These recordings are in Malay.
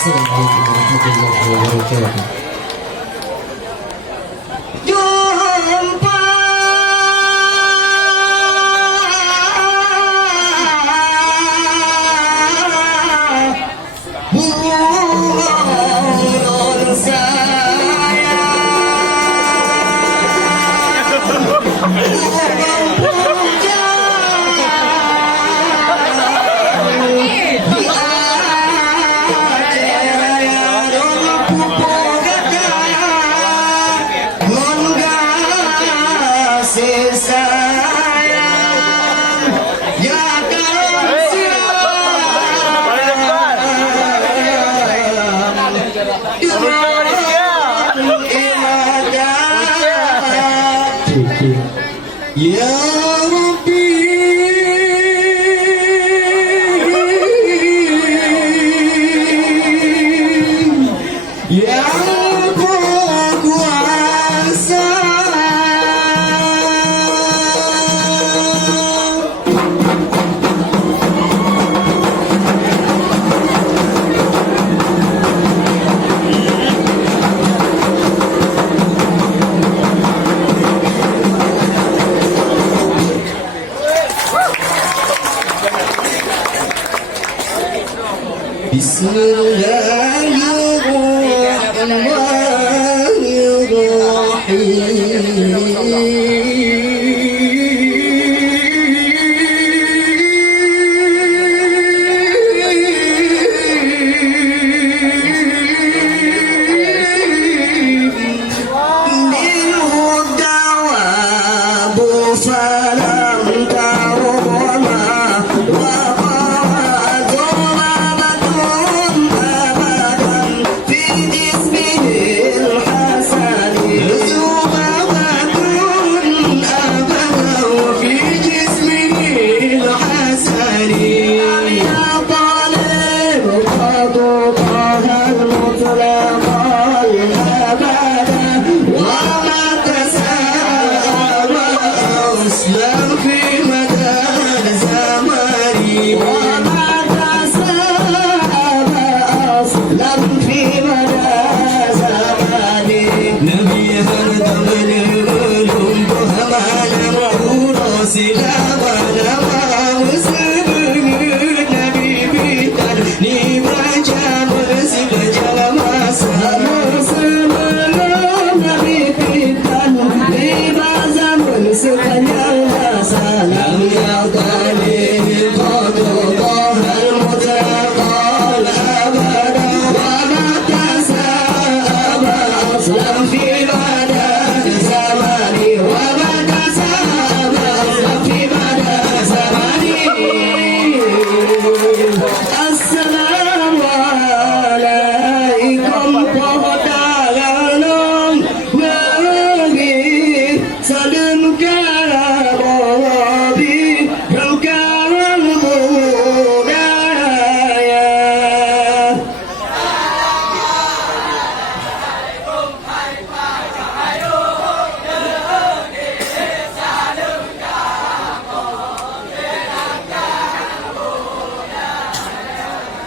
Assalamualaikum warahmatullahi wabarakatuh. Ya Rabbi, Ya Kuasa.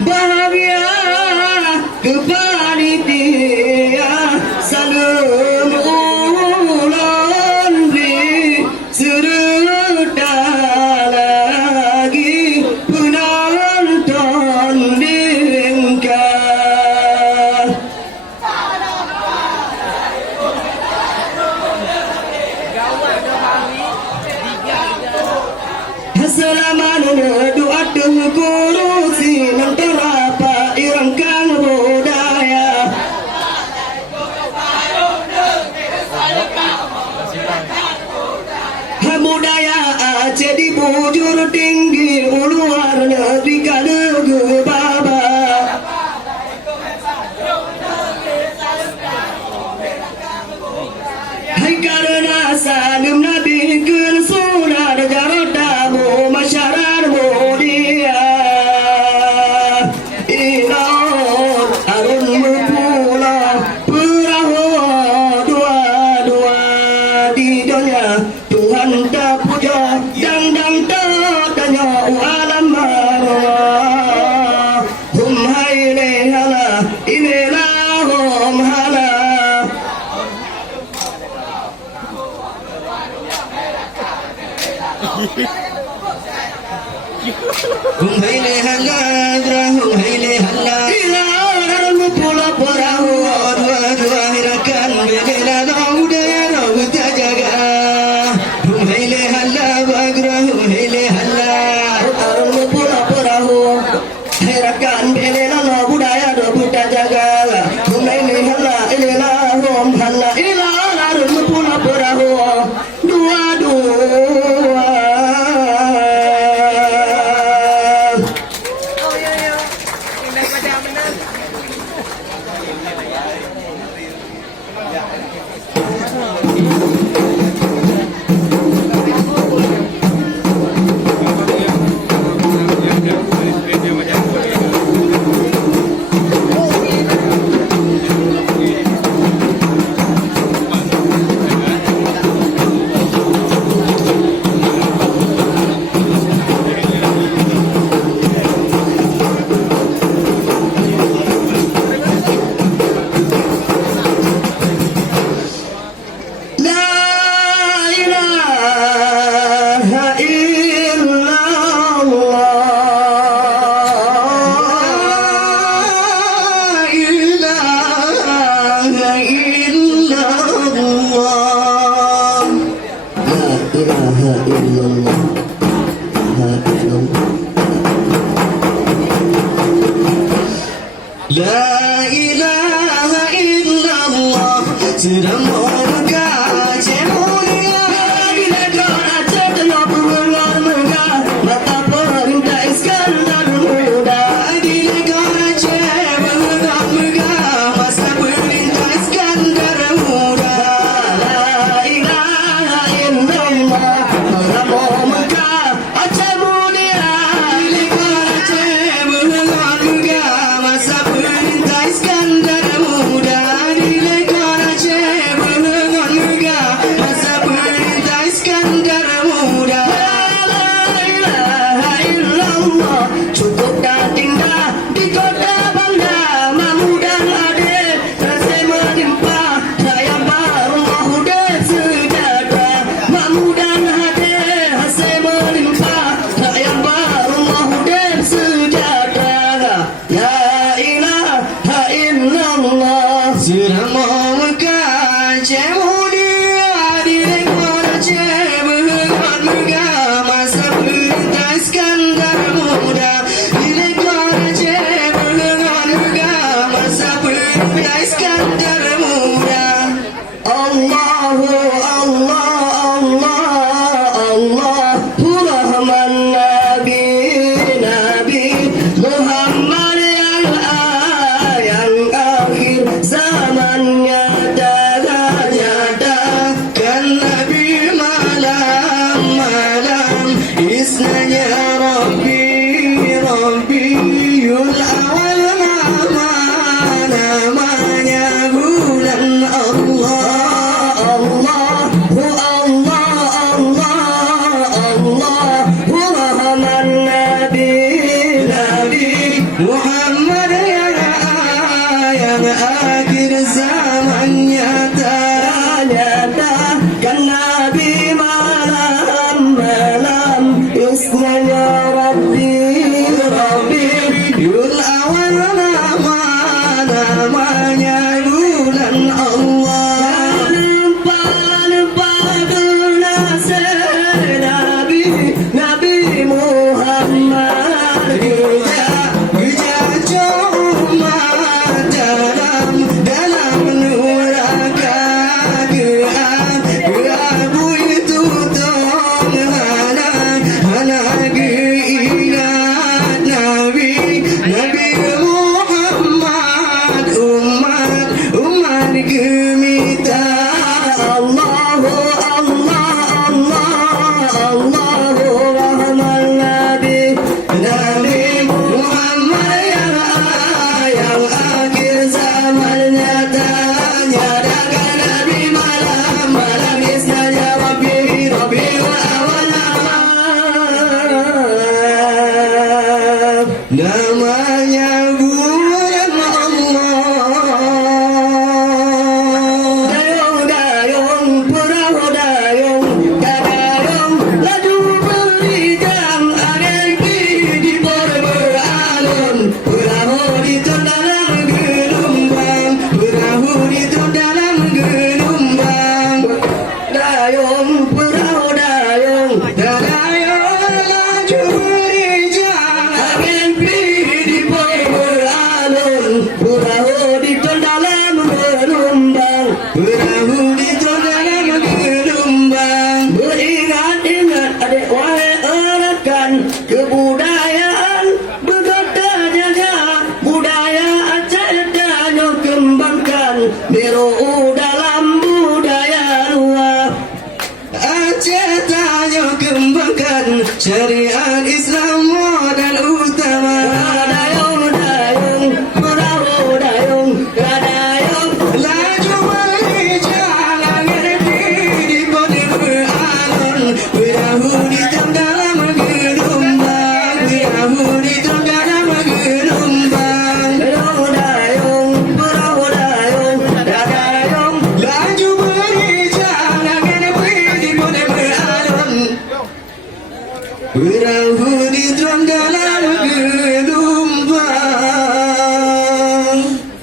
Bahagia kepanitia salam ulang di serta lagi penonton diringkas. Assalamualaikum doa kurusi mentera irangkan budaya Humhaile halla humhaile halla ila ramu pula porahu dua hirakan belela nauda nauta jaga humhaile halla bagra humhaile halla ramu pula porahu hirakan belela nauda nauta jaga humhaile halla ila hum halla ila ramu pula porahu dua La ilaha illallah sedang megah cemulia bila kau ada dalam bulan megah mata perintah Iskandar muda bila kau ada bulan megah masa perintah Iskandar muda la ilaha illallah sedang megah cemulia bila kau ada bulan megah masa perintah Iskandar muda dilekar Aceh benengan megah masa perintah Iskandar muda la ilaha illallah cukup dan tinggal di kota Banda Mahmudan hadir rasai melimpah saya Allah dan sejahtera Mahmudan hadir rasai melimpah saya Allah dan sejahtera la ilaha illallah Sirama Mekah cemulia dilekar Aceh benengan megah masa perintah Iskandar muda dilekar Aceh benengan megah masa perintah Iskandar muda Allahu Allah Allah Allahu Rahman Nabi Nabi Muhammad yang akhir zamannya kan Nabi malam isnanya Rabbi Rabbiyul awal namanya bulan Allah Allahu Allah Allahu Rahman Nabi Muhammad yang akhir zaman nyata kan Nabi malam isnanya Rabbi Yul awal namanya bulan Allah lupa Nabi Muhammad dalam nuraka geabu itu hana ingat Nabi Muhammad umat gemita Allahu Rahman Nabi Muhammad yang akhir zaman nyatanya dakan Nabi malam isnanya Rabbi awal namanya bulan Allah dayung perahu dayung laju beri jam agen syariat Islam modal utama. Dayung dayung perahu dayung dayung laju berjalan di bodi beralun perahu di dalam gelombang perahu di dalam gelombang. Dayung perahu dayung dayung laju berjalan di bodi beralun perahu di dalam gelombang.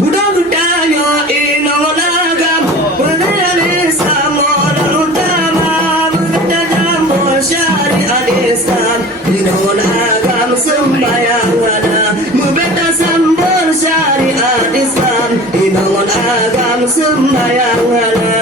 Budak-budaknya inolagam penelisa modal utama berbeda jambul syariat Islam inolagam sembahyang ada berbeda sambul syariat Islam inolagam sembahyang ada.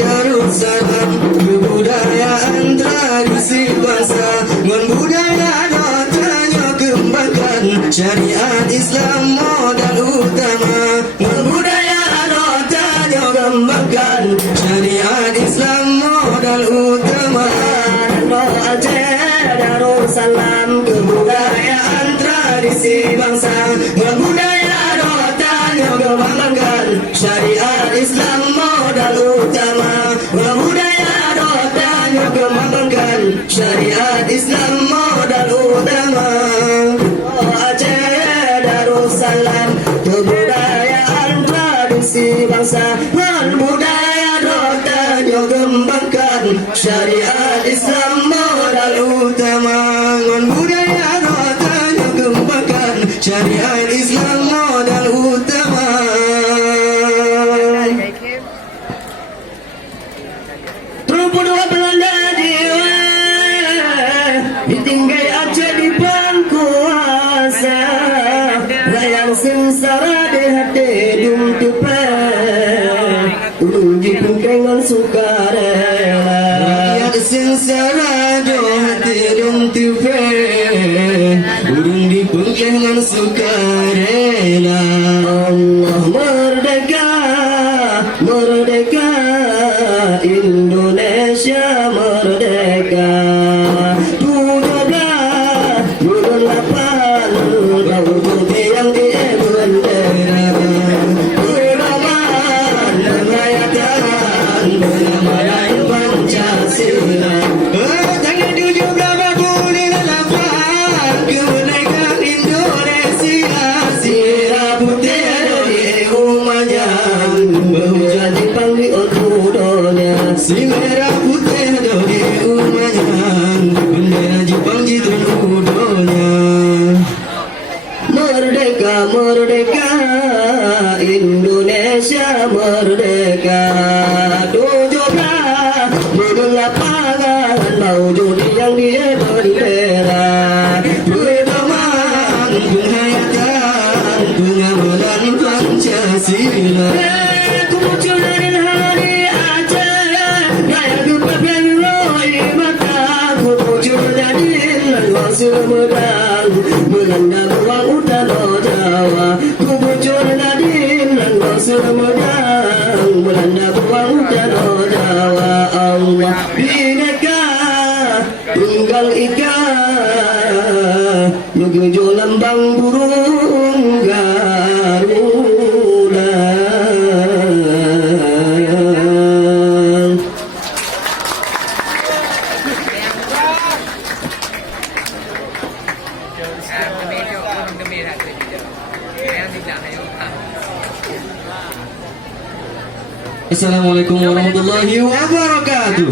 Darussalam kebudayaan tradisi bangsa budaya datanya kembangkan syariat Islam modal utama budaya datanya kembangkan syariat Islam modal utama. Darussalam kebudayaan tradisi bangsa budaya datanya kembangkan syariat Islam modal utama budaya datanya kembangkan syariat Islam modal utama. Aceh Darussalam kebudayaan tradisi bangsa budaya datanya kembangkan syariat Islam modal utama budaya datanya kembangkan syariat Islam modal utama. Terpudua Belanda jiwa ditinggai Aceh di pangkuasa layang sengsara di hati dum tupe uji pengkengan sukarela rakyat sengsara di hati dum tupe urung di pengkengan sukarela. Allah merdeka merdeka Indonesia merdeka 17 bulan 8 kau putih yang di bendera Peramaan dan rakyatan bernama Pancasila. Tanggal 17 bulan 8 kemerdekaan Indonesia sirah putih dari umatnya berhujan dipanggil ortudonya si merah putih dari umatnya bendera Jepang gitu udonya. Merdeka merdeka Indonesia merdeka 17 bulan lapangan maujud yang di bendera Peramaan penghayatan pengamalan Pancasila. Ku muncul dari hari Aceh raya kepabian roi mata ku muncul dari laluan Sumedang Belanda buang utara Jawa ku muncul dari laluan Sumedang Belanda buang utara Jawa. Allah bineka tunggal ika menuju lambang burung Garuda. Assalamualaikum warahmatullahi wabarakatuh.